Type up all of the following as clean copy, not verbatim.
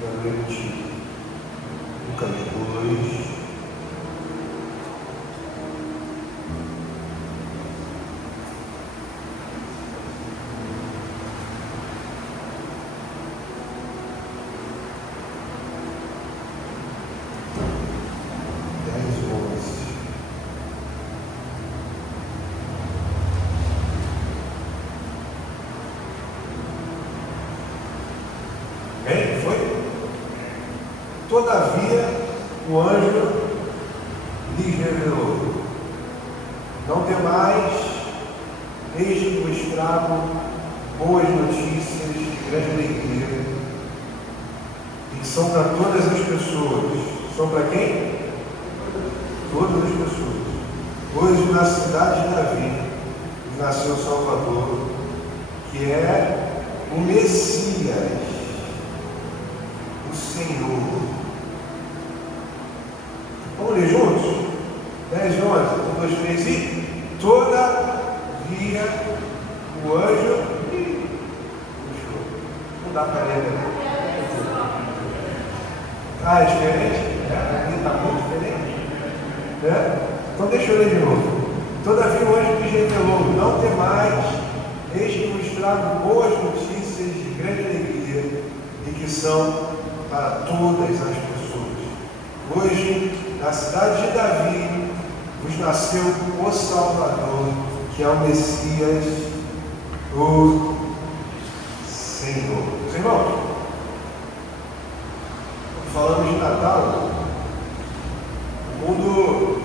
da noite, nunca depois. Todavia, o anjo lhes revelou: não temais, eis que vos trago boas notícias de grande alegria, e que são para todas as pessoas. São para quem? Todas as pessoas. Hoje, na cidade de Davi, nasceu o Salvador, que é o Messias, o Senhor. Vamos ler juntos? 10 e 11, 1, 2, 3 e... Todavia o anjo... Não dá para ler, né? Ah, é diferente? Está muito diferente? Então deixa eu ler de novo. Todavia o anjo lhes revelou: não temais, eis que vos trago boas notícias de grande alegria, e que são para todas as pessoas. Hoje, na cidade de Davi, vos nasceu o Salvador, que é o Messias, o Senhor. Meus irmãos, falamos de Natal, o mundo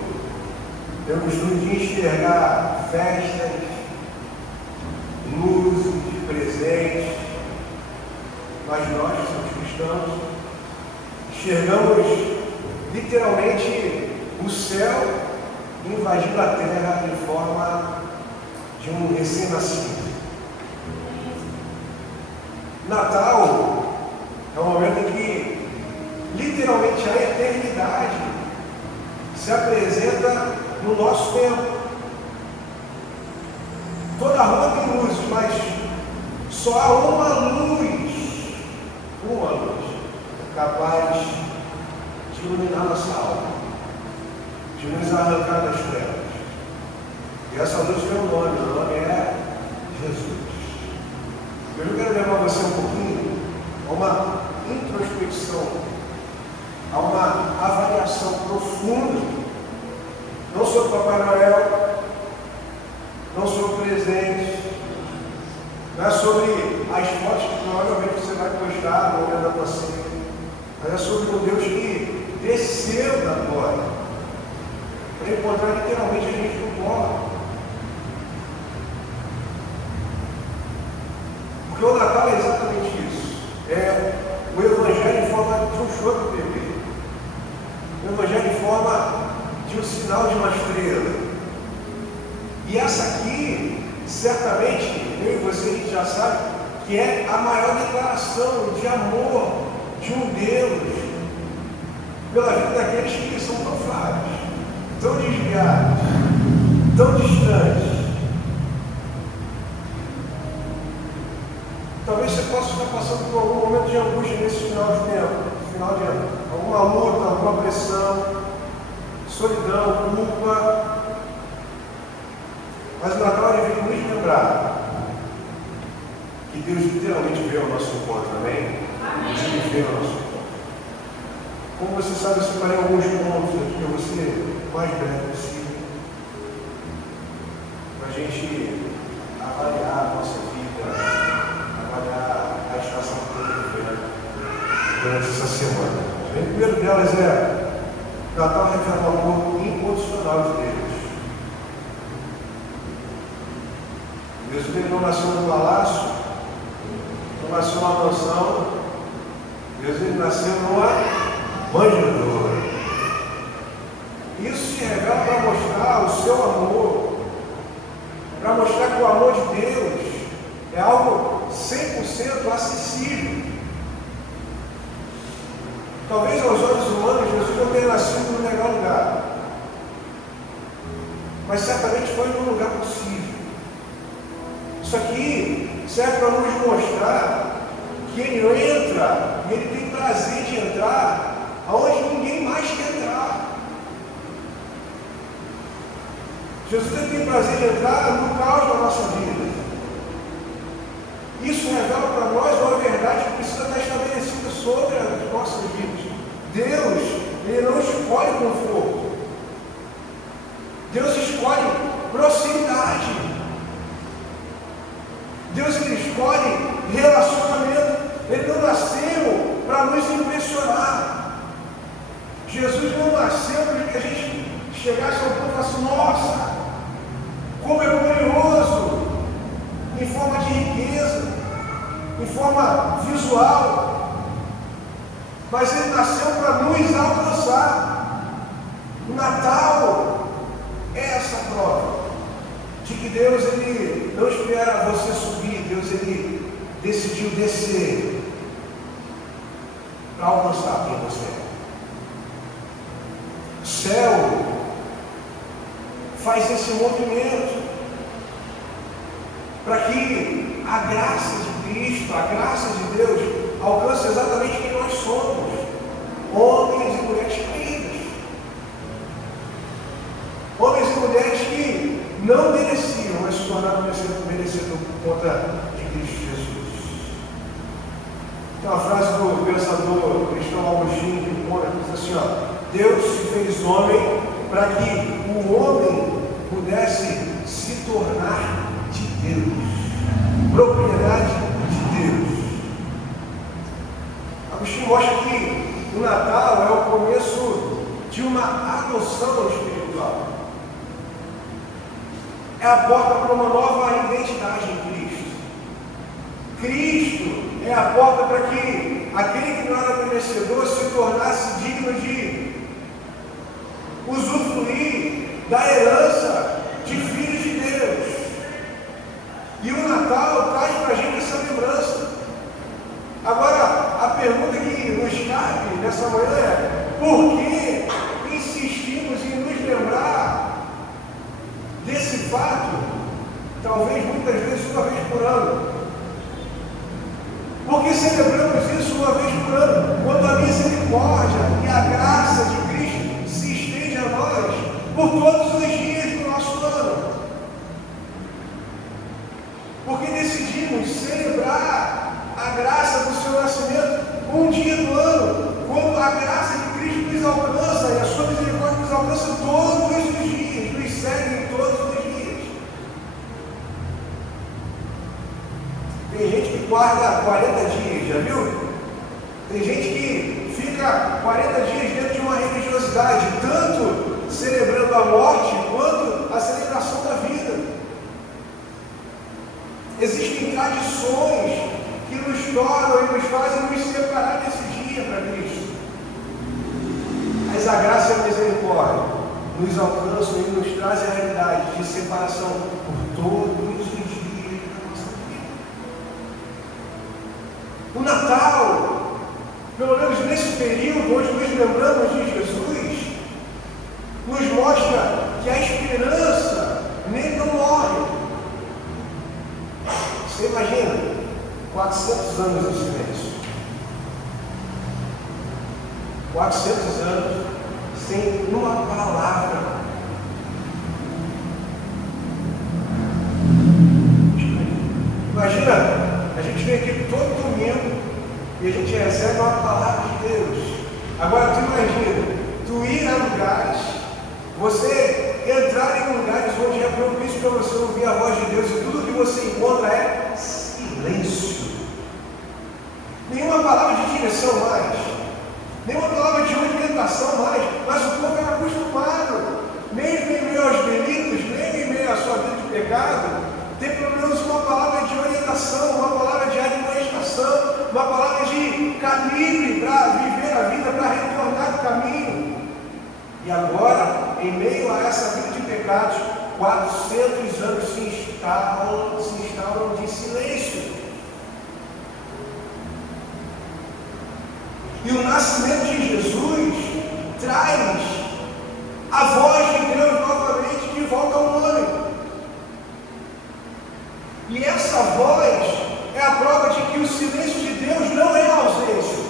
tem o costume de enxergar festas, luzes, presentes, mas nós que somos cristãos enxergamos literalmente o céu invadindo a terra em forma de um recém-nascido. Natal é um momento em que literalmente a eternidade se apresenta no nosso tempo. Toda a rua tem luzes, mas só há uma luz capaz de iluminar nossa alma, de nos arrancar das trevas. E essa luz tem um nome, o nome é Jesus. Eu quero levar você um pouquinho a uma introspecção, a uma avaliação profunda, não sobre Papai Noel, não sobre presentes, não é sobre as fotos que provavelmente você vai postar no momento da tua ceia, mas é sobre um Deus que desceu da glória para encontrar literalmente a gente no colo. Porque o Natal é exatamente isso. É o Evangelho em forma de um choro de bebê. O Evangelho em forma de um sinal de uma estrela. E essa aqui, certamente, eu e você, a gente já sabe que é a maior declaração de amor de um Deus pela vida daqueles que são profanos, tão desviados, tão distantes. Talvez você possa estar passando por algum momento de angústia nesse final de ano, alguma luta, alguma pressão, solidão, culpa. Mas o Natal ele vem nos lembrar que Deus literalmente veio ao nosso encontro, amém? Ele veio ao nosso encontro. Como você sabe, eu separei alguns pontos aqui para você, o mais breve possível, para a gente avaliar a nossa vida, avaliar a estação que estamos vivendo durante essa semana. O primeiro delas é: Natal revela o amor incondicional de Deus. Deus ele não nasceu no palácio, não nasceu numa mansão. Deus ele nasceu numa manjedoura. Isso se revela para mostrar o seu amor, para mostrar que o amor de Deus é algo 100% acessível. Talvez aos olhos humanos Jesus não tenha nascido no melhor lugar, mas certamente foi num lugar possível. Isso aqui serve para nos mostrar que Ele entra e Ele tem prazer de entrar aonde ninguém mais quer entrar. Jesus tem prazer de entrar no caos da nossa vida. Isso revela para nós uma verdade que precisa estar estabelecida sobre as nossas vidas. Deus, Ele não escolhe conforto. Deus escolhe proximidade. Deus, Ele escolhe relacionamento. Ele não nasceu para nos impressionar. Jesus não nasceu para que a gente chegasse ao ponto e falasse, nossa, como é glorioso, em forma de riqueza, em forma visual, mas Ele nasceu para nos alcançar. O Natal é essa prova de que Deus, Ele não espera você subir, Deus, Ele decidiu descer para alcançar quem você é. O céu faz esse movimento para que a graça de Cristo, a graça de Deus, alcance exatamente quem nós somos, homens e mulheres caídas, homens e mulheres que não mereciam, mas se tornaram merecedores por conta de Cristo Jesus. Tem uma frase do pensador cristão Agostinho de Hipona que diz assim, ó, Deus se fez homem para que o homem pudesse se tornar de Deus, propriedade de Deus. Agostinho mostra que o Natal é o começo de uma adoção espiritual. É a porta para uma nova identidade em Cristo. Cristo é a porta para que aquele que não era merecedor se tornasse digno de usufruir da herança de filhos de Deus. E o Natal traz para a gente essa lembrança. Agora, a pergunta que nos cabe nessa manhã é: por que insistimos em nos lembrar desse fato, talvez muitas vezes uma vez por ano? Por que celebramos isso uma vez por ano? Quando a misericórdia e a graça de Cristo se estende a nós por todos os dias do nosso ano. Porque decidimos celebrar a graça do seu nascimento um dia do ano, quando a graça de Cristo nos alcança e a sua misericórdia nos alcança todos os dias, nos segue todos os dias. Tem gente que guarda 40 dias, já viu? Tem gente que fica 40 dias dentro de uma religiosidade, tanto celebrando a morte quanto a celebração da vida. Existem tradições que nos tornam e nos fazem nos separar desse dia para Cristo. Mas a graça e a misericórdia nos alcançam e nos trazem a realidade de separação por todos os dias da nossa vida. O Natal, pelo menos nesse período onde nos lembramos de Jesus, nos mostra que a esperança nele não morre. Você imagina 400 anos de silêncio, 400 anos sem uma palavra. Imagina, a gente vem aqui todo domingo e a gente recebe uma palavra de Deus. Agora tu imagina, tu ir a lugares, você entrar em lugares onde é propício para você ouvir a voz de Deus e tudo que você encontra é silêncio. Nenhuma palavra de direção mais, nenhuma palavra de orientação mais, mas o povo era acostumado, mesmo em meio aos delitos, mesmo em meio à sua vida de pecado, ter pelo menos uma palavra de orientação, uma palavra de admoestação, uma palavra de calibre para viver a vida, para retornar do caminho. E agora, em meio a essa vida de pecados, 400 anos se instalam de silêncio. E o nascimento de Jesus traz a voz de Deus novamente de volta ao homem. E essa voz é a prova de que o silêncio de Deus não é ausência.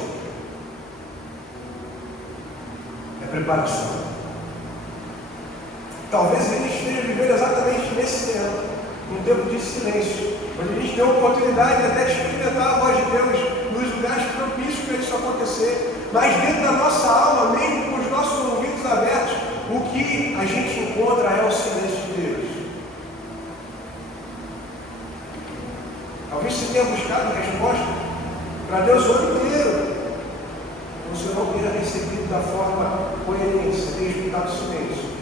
preparação. Talvez a gente esteja vivendo exatamente nesse tempo, um tempo de silêncio, onde a gente tem a oportunidade até de experimentar a voz de Deus nos lugares propícios para isso acontecer, mas dentro da nossa alma, mesmo com os nossos ouvidos abertos, o que a gente encontra é o silêncio de Deus. Talvez você tenha buscado resposta para Deus o ano inteiro, você não tenha recebido da forma coerente, você tenha escutado o silêncio.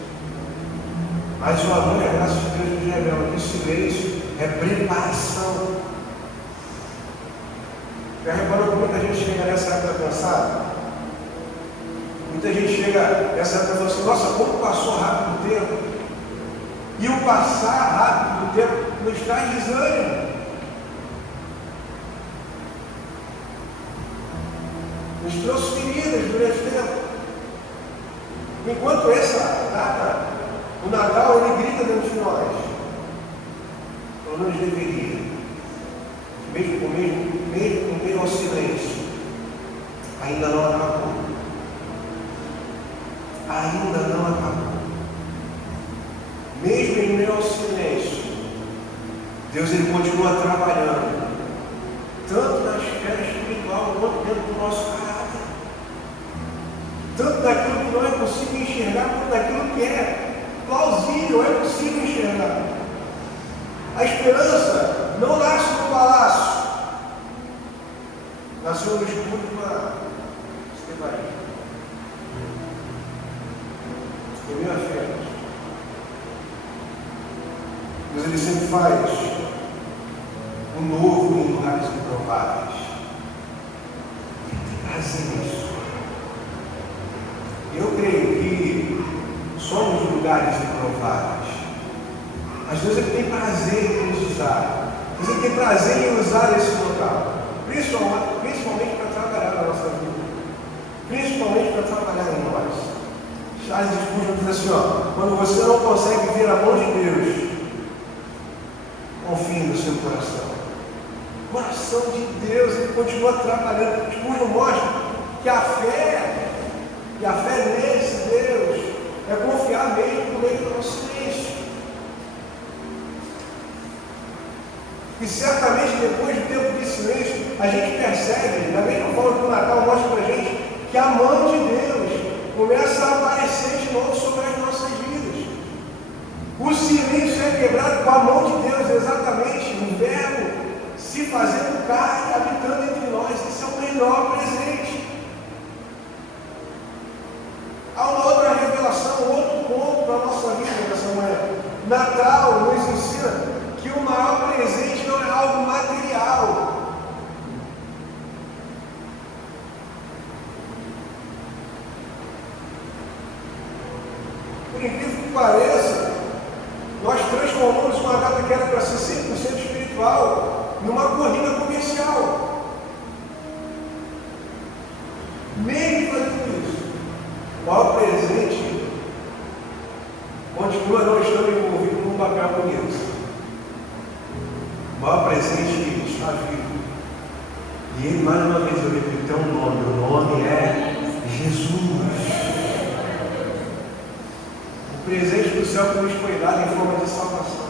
Mas o amor e a graça de Deus nos revela que o silêncio é preparação. Já reparou que muita gente chega nessa época cansada? Muita gente chega nessa época e fala assim, nossa, como passou rápido o tempo. E o passar rápido do tempo nos traz desânimo. Nos trouxe feridas durante o tempo. Enquanto essa data, o Natal, ele grita dentro de nós. Pelo menos deveria. Mesmo com meio ao silêncio, ainda não acabou. Ainda não acabou. Mesmo em meio ao silêncio, Deus ele continua trabalhando, tanto na esfera espiritual quanto dentro do nosso caráter, tanto naquilo que não é possível enxergar, quanto naquilo que é plausível, é possível enxergar. A esperança não nasce no palácio, nasceu no escuro de uma estebaria. Eu me afeto. Deus ele sempre faz o novo em lugares improváveis. Ele tem prazer nisso. Eu creio que somos lugares improváveis. Às vezes ele tem prazer em nos usar. Às vezes ele tem prazer em usar esse local. Principalmente para trabalhar na nossa vida. Principalmente para trabalhar em nós. Charles Spurgeon diz assim, quando você não consegue ver a mão de Deus, confie no seu coração. O coração de Deus, ele continua trabalhando. Spurgeon mostra que a fé nesse Deus é confiar mesmo no meio do nosso silêncio. E certamente depois do tempo de silêncio, a gente percebe, da mesma forma que o Natal mostra para a gente, que a mão de Deus começa a aparecer de novo sobre as nossas vidas. O silêncio é quebrado com a mão de Deus, exatamente, o verbo se fazendo carne, habitando entre nós. Esse é o melhor presente. Há uma outra revelação, um outro ponto para a nossa vida nessa manhã. Natal nos ensina que o maior presente não é algo material. Por incrível que pareça, nós transformamos uma data que era para ser 100% espiritual numa corrida comercial. Mesmo fazendo isso, o maior presente continua não estando envolvido num papel bonito. O maior presente está vivo. E ele, mais uma vez, eu repito, tem um nome. O nome é Jesus. O presente do céu que nos foi dado em forma de salvação.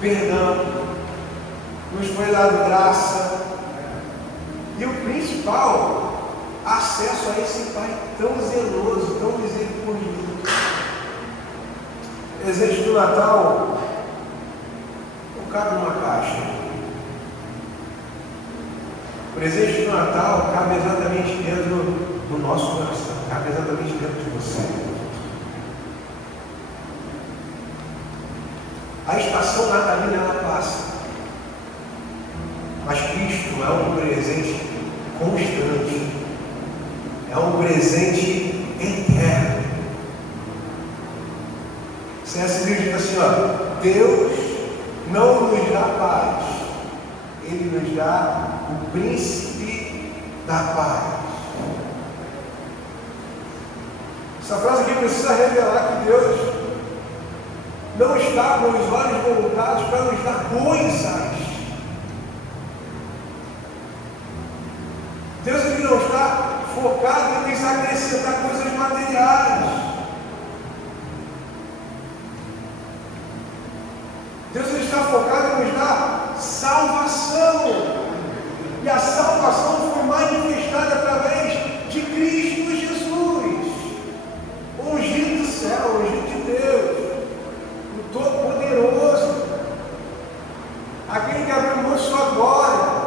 Perdão. Nos foi dado graça. E o principal, acesso a esse Pai tão zeloso, tão misericordioso. O presente do Natal não cabe numa caixa. O presente do Natal cabe exatamente dentro do nosso coração, cabe exatamente dentro de você. A estação natalina ela passa, mas Cristo é um presente constante, é um presente eterno. C.S. Lewis diz assim, Deus não nos dá paz, Ele nos dá o príncipe da paz. Essa frase aqui precisa revelar que Deus não está com os olhos voltados para nos dar coisas. Deus ele não está focado em nos acrescentar coisas materiais. Deus está focado em nos dar salvação. E a salvação foi manifestada através de Cristo Jesus, o ungido do céu, o ungido de Deus, o Todo-Poderoso, aquele que abriu mão de sua glória.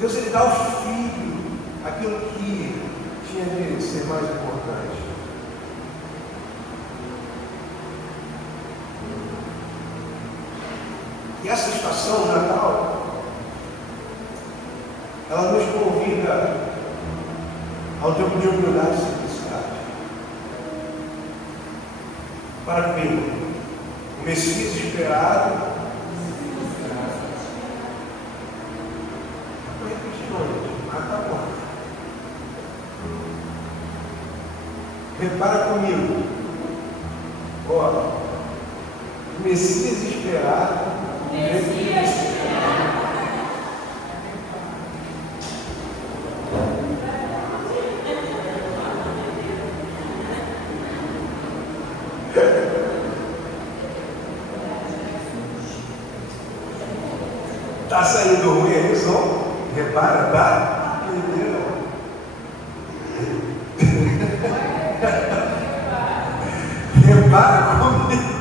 Deus, ele dá ao Filho aquilo que tinha de ser mais importante. E essa estação Natal, ela nos convida ao tempo de humildade e simplicidade. Para ver o Messias esperado. Vou repetir hoje, mas tá bom. Repara comigo. Ó, o Messias esperado. Está saindo ruim aí, som? Repara, tá? Entendeu? Repara comigo.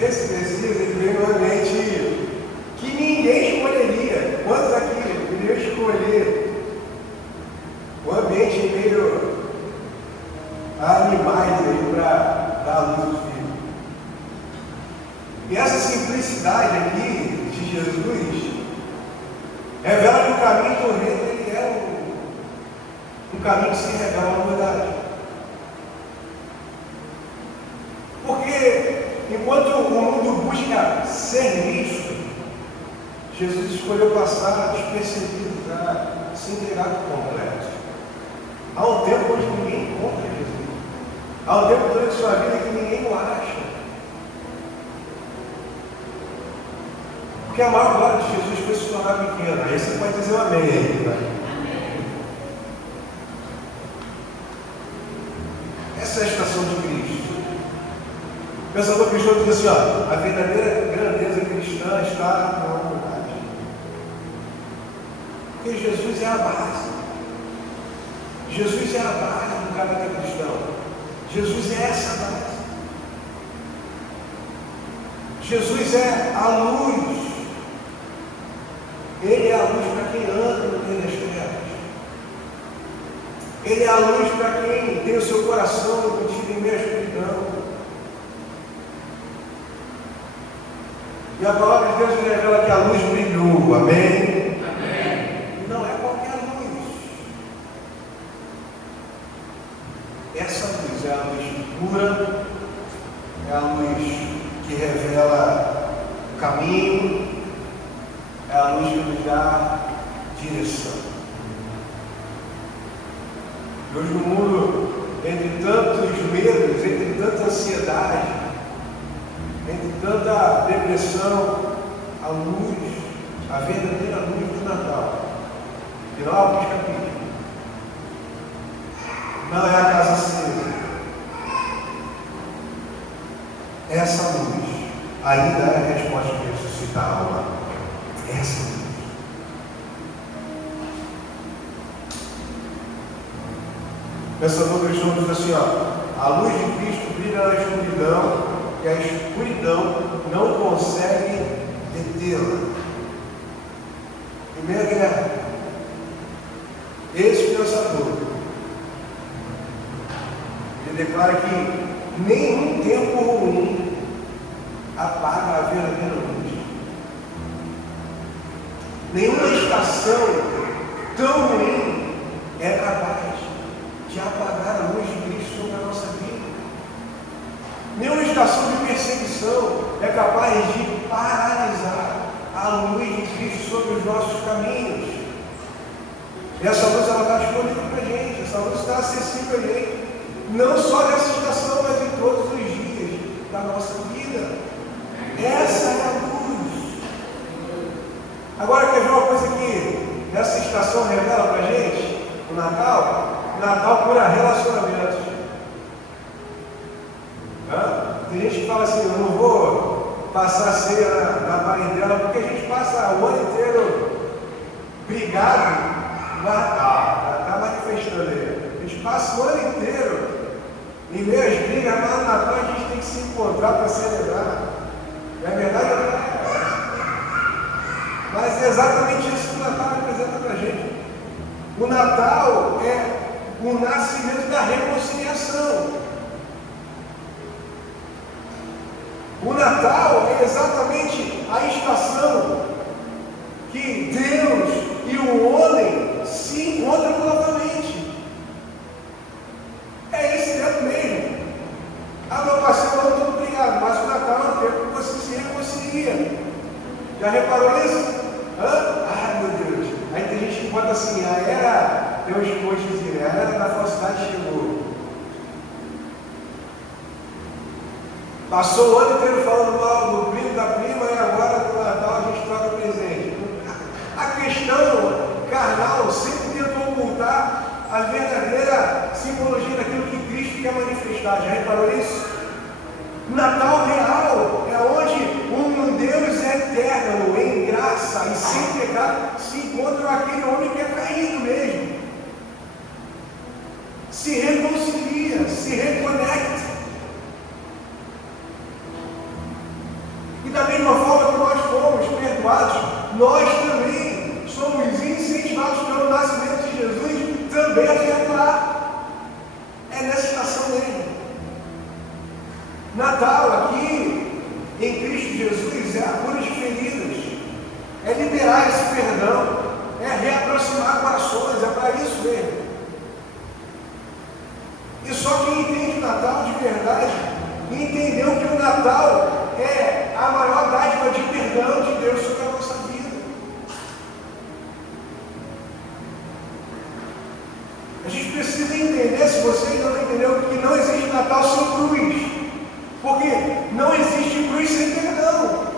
Esse Messias, ele veio no ambiente que ninguém escolheria. Quantos aqui iriam escolher o ambiente meio animais aí para dar a luz do Filho? E essa simplicidade aqui de Jesus revela que o caminho do reino ele é um caminho que se revela na humildade. Porque enquanto o mundo busca ser visto, Jesus escolheu passar despercebido para se entregar por completo. Há um tempo onde ninguém encontra Jesus. Há um tempo durante sua vida que ninguém o acha. Porque a maior glória de Jesus foi se tornar pequena. Aí você pode dizer um amém aí, né? Essa é a estação de Cristo. O pensador cristão diz assim, ó, a verdadeira grandeza cristã está na humildade. Porque Jesus é a base. Jesus é a base do caráter cristão. Jesus é essa base. Jesus é a luz. Ele é a luz para quem anda no meio das trevas. Ele é a luz para quem tem o seu coração embutido em meio à escuridão. E a palavra de Deus revela que a luz brilhou. Amém? Amém. Não é qualquer luz. Essa luz é a luz pura, é a luz que revela o caminho, é a luz que nos dá direção. E hoje no mundo, entre tantos medos, entre tanta ansiedade, entre tanta depressão, a luz, a verdadeira luz do Natal, de lá ao capítulo, não é a casa acesa. Essa luz ainda é a resposta que ressuscita a alma. Essa luz. O pensador cristão diz assim, ó, a luz de Cristo brilha na escuridão e a escuridão não consegue detê-la. Primeira guerra. Esse pensador, ele declara que nenhum tempo ruim apaga a verdadeira luz. Nenhuma estação tão ruim é capaz de apagar a luz de Cristo sobre a nossa vida. Nenhuma estação de perseguição é capaz de paralisar a luz de Cristo sobre os nossos caminhos. E essa luz ela está disponível para a gente, essa luz está acessível a gente, não só nessa estação, mas em todos os dias da nossa vida. Essa é a luz. Natal cura relacionamentos. Tem gente que fala assim, eu não vou passar a ceia na parentela, porque a gente passa o ano inteiro brigado no Natal. Está manifestando aí. A gente passa o ano inteiro em meio às brigas, mas no Natal a gente tem que se encontrar para celebrar. Não é verdade? Mas é exatamente isso que o Natal representa para a gente. O Natal é o nascimento da reconciliação. O Natal é exatamente a estação que Deus e o homem se encontram novamente. É esse tempo mesmo. Meu parceiro, eu não estou obrigado, mas o Natal é o tempo que você se reconcilia. Já reparou isso? Meu Deus. Aí tem gente que bota assim, a era, tem uns posts de a era da falsidade chegou. Passou o ano inteiro falando mal do primo, da prima, e agora no Natal a gente troca presente. A questão carnal sempre tentou ocultar a verdadeira simbologia daquilo que Cristo quer manifestar. Já reparou isso? Natal real é onde um Deus eterno, em graça e sem pecado, se encontra com aquele homem que é caído mesmo. Se reconcilia, se reconecta. E da mesma forma que nós fomos perdoados, nós também somos incentivados pelo nascimento de Jesus também a perdoar. É nessa estação mesmo. Natal aqui, em Cristo Jesus, é a cura de feridas, é liberar esse perdão, é reaproximar corações, é para isso mesmo. E só quem entende o Natal de verdade, entendeu que o Natal é a maior dádiva de perdão de Deus sobre a nossa vida. A gente precisa entender, se você ainda não entendeu, que não existe Natal sem cruz. Porque não existe cruz sem perdão.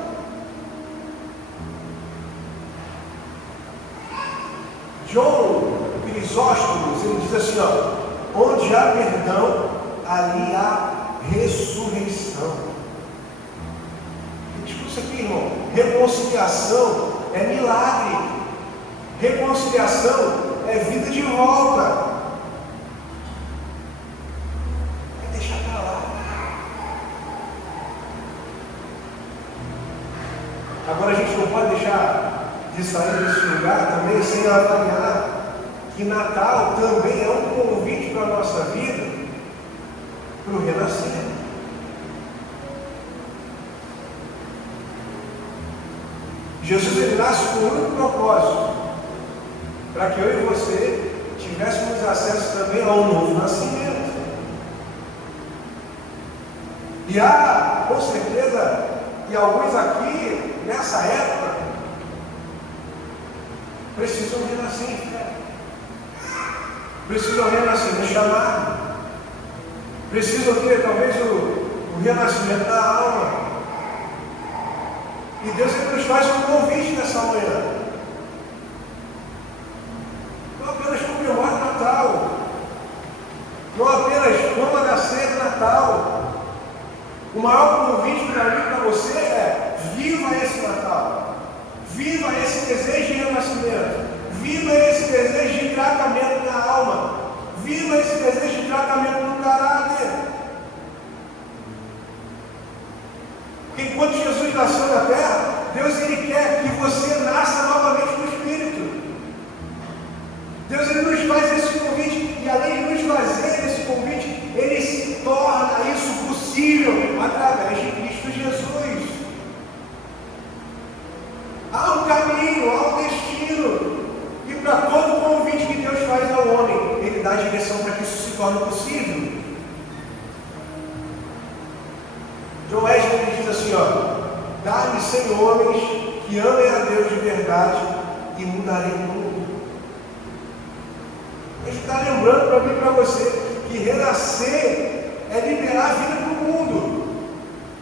João Crisóstomo, ele diz assim, onde há perdão, ali há ressurreição. Escuta isso aqui, irmão. Reconciliação é milagre. Reconciliação é vida de volta. É deixar para lá. Agora a gente não pode deixar de sair desse lugar também sem avaliar que Natal também é um convite para a nossa vida, para o renascer. Jesus ele nasce com um único propósito, para que eu e você tivéssemos acesso também ao novo nascimento. E há, com certeza, e alguns aqui, nessa época, precisam renascer em fé. Precisam renascer no chamado. Precisam ter, talvez, o renascimento da alma. E Deus ele nos faz um convite nessa manhã. Não apenas comemora o Natal. Não apenas coma da ceia de Natal. O maior convite para mim e para você é: viva esse Natal, viva esse desejo de renascimento, viva esse desejo de tratamento na alma, viva esse desejo de tratamento no caráter. Porque enquanto Jesus nasceu na terra, Deus ele quer que você nasça novamente no Espírito. Deus ele nos faz esse convite, e além de nos fazer esse convite, ele se torna isso possível através de Cristo Jesus. Há um caminho, há um destino, e para todo convite que Deus faz ao homem, ele dá a direção para que isso se torne possível. John Wesley diz assim, dá-me 100 homens que amem a Deus de verdade e mudarei o mundo. Ele está lembrando para mim e para você que renascer é liberar a vida para o mundo.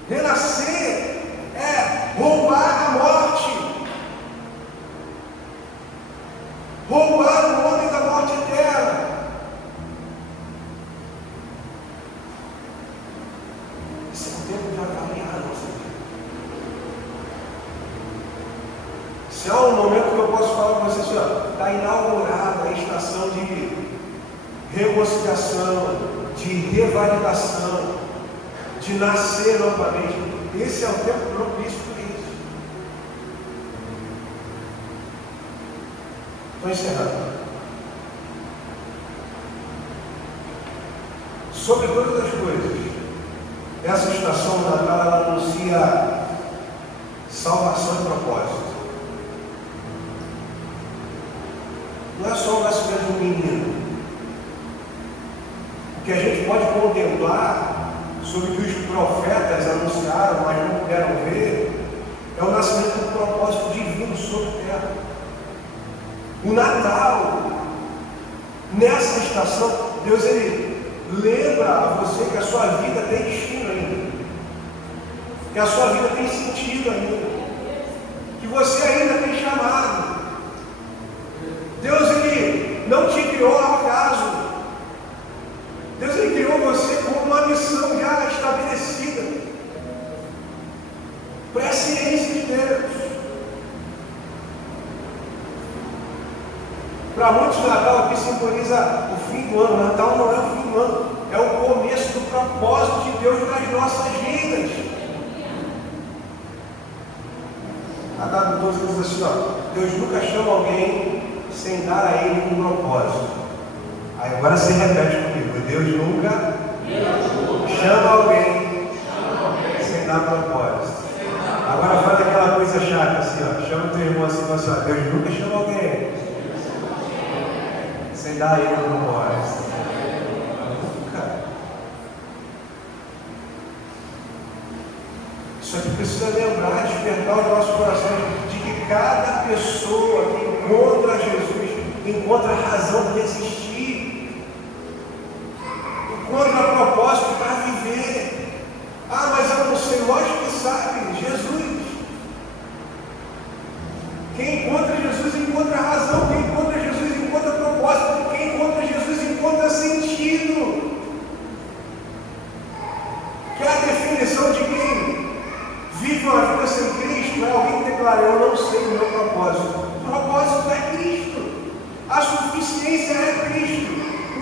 Renascer é roubar a morte. Roubar o homem da morte eterna. Se há um momento que eu posso falar para você assim, está inaugurada a estação de reconciliação, de revalidação, de nascer novamente. Esse é o tempo propício para isso. Estou encerrando. Sobre todas as coisas, essa estação do Natal, ela anuncia salvação e propósito. Não é só o nascimento de um menino. O que a gente pode contemplar sobre o que os profetas anunciaram, mas não puderam ver, é o nascimento do propósito divino sobre a terra. O Natal, nessa estação, Deus ele lembra a você que a sua vida tem destino ainda, que a sua vida tem sentido ainda, que você ainda tem chamado. Deus ele não te criou ao acaso. Deus ele criou você com uma missão já estabelecida. Presciência de Deus. Para muitos, Natal aqui simboliza o fim do ano. Natal não é o fim do ano, é o começo do propósito de Deus nas nossas vidas. A data 12 diz assim, Deus nunca chama alguém sem dar a ele um propósito. Aí agora você repete comigo, Deus nunca chama alguém sem dar propósito. Agora fala aquela coisa chata assim, chama o teu irmão assim e fala assim, Deus nunca chama alguém sem dar a ele um propósito. Nunca. Isso aqui precisa lembrar, despertar os nossos corações de que cada pessoa que encontra Jesus encontra razão para existir, encontra propósito para viver. Mas eu não sei, lógico que sabe, Jesus. Quem encontra Jesus encontra razão, quem encontra Jesus encontra propósito, quem encontra Jesus encontra sentido. Que é a definição de quem vive uma vida sem Cristo é alguém que declara, eu não sei o meu propósito. O propósito é Cristo. A suficiência é Cristo.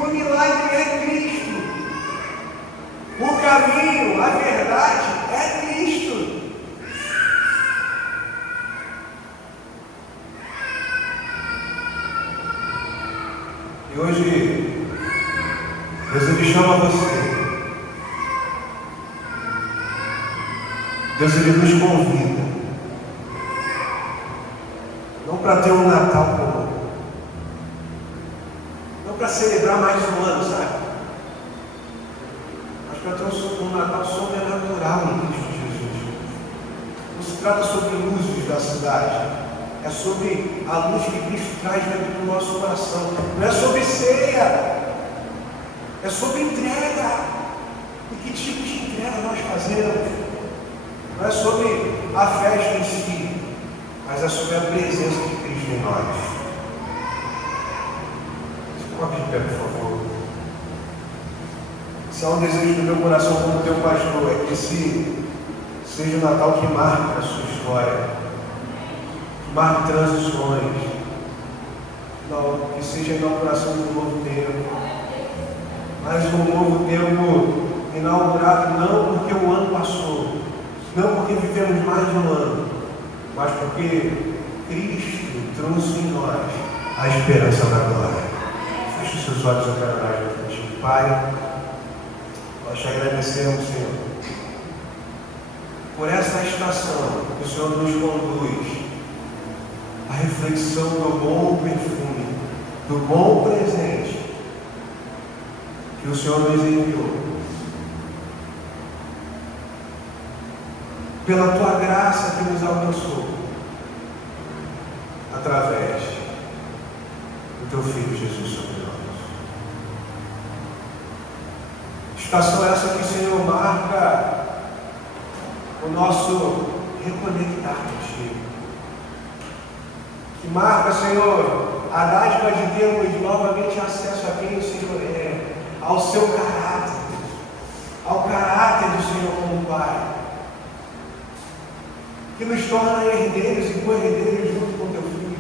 O milagre é Cristo. O caminho, a verdade é Cristo. E hoje, Deus ele chama você. Deus ele nos convida. Não para ter um Natal comum. Não para celebrar mais um ano, sabe? Mas para ter um Natal sobrenatural em Cristo Jesus. Não se trata sobre luzes da cidade. É sobre a luz que Cristo traz dentro do nosso coração. Não é sobre ceia. É sobre entrega. E que tipo de entrega nós fazemos? Não é sobre a festa em si, mas é sobre a presença de Cristo em nós. Se coloque de pé, por favor. Se há um desejo do meu coração como teu pastor, é que esse seja o Natal que marque a sua história, que marque transições, que seja a inauguração de um novo tempo, mas um novo tempo inaugurado não porque o ano passou, não porque vivemos mais de um ano, mas porque Cristo trouxe em nós a esperança da glória. Feche os seus olhos, eu quero orar junto contigo. Pai, nós te agradecemos, Senhor, por essa estação que o Senhor nos conduz, a reflexão do bom perfume, do bom presente que o Senhor nos enviou. Pela tua graça que nos alcançou, através do teu Filho Jesus sobre nós. Estação essa que, Senhor, marca o nosso reconectar contigo. Que marca, Senhor, a dádiva de termos novamente acesso a quem o Senhor é, ao seu caráter, ao caráter do Senhor como Pai. que nos torna herdeiros e co-herdeiros junto com teu Filho,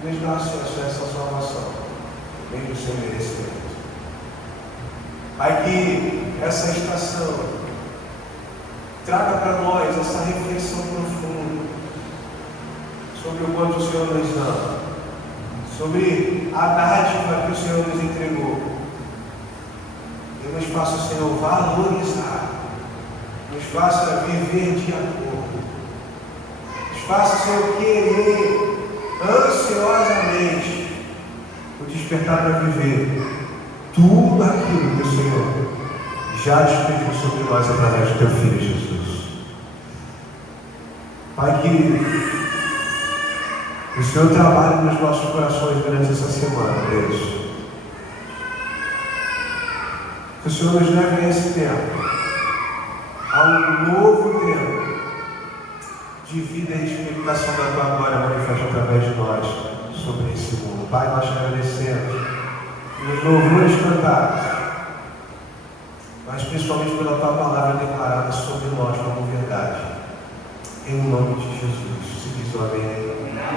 que nos dá acesso a essa salvação, mesmo sem merecimento. Pai, que essa estação traga para nós essa reflexão profunda sobre o quanto o Senhor nos ama, sobre a dádiva que o Senhor nos entregou, e nos faça, Senhor, valorizar, nos faça viver de acordo, nos faça, Senhor, querer ansiosamente o despertar para viver tudo aquilo que o Senhor já despediu sobre nós através do teu Filho Jesus. Pai, que o Senhor trabalhe nos nossos corações durante essa semana, Deus. Que o Senhor nos leve a esse tempo, a um novo tempo de vida e explicação da tua glória manifesta através de nós sobre esse mundo. Pai, nós te agradecemos nos louvores cantados, mas principalmente pela tua palavra declarada sobre nós como verdade. Em nome de Jesus, se diz o amém.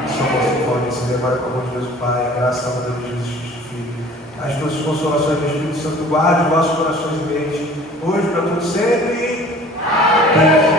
Só você pode se levar com o amor de Deus Pai, a graça da Deus Jesus Filho, as doces consolações do Espírito Santo, guarde os vossos corações e mentes, hoje para todos sempre. Amém.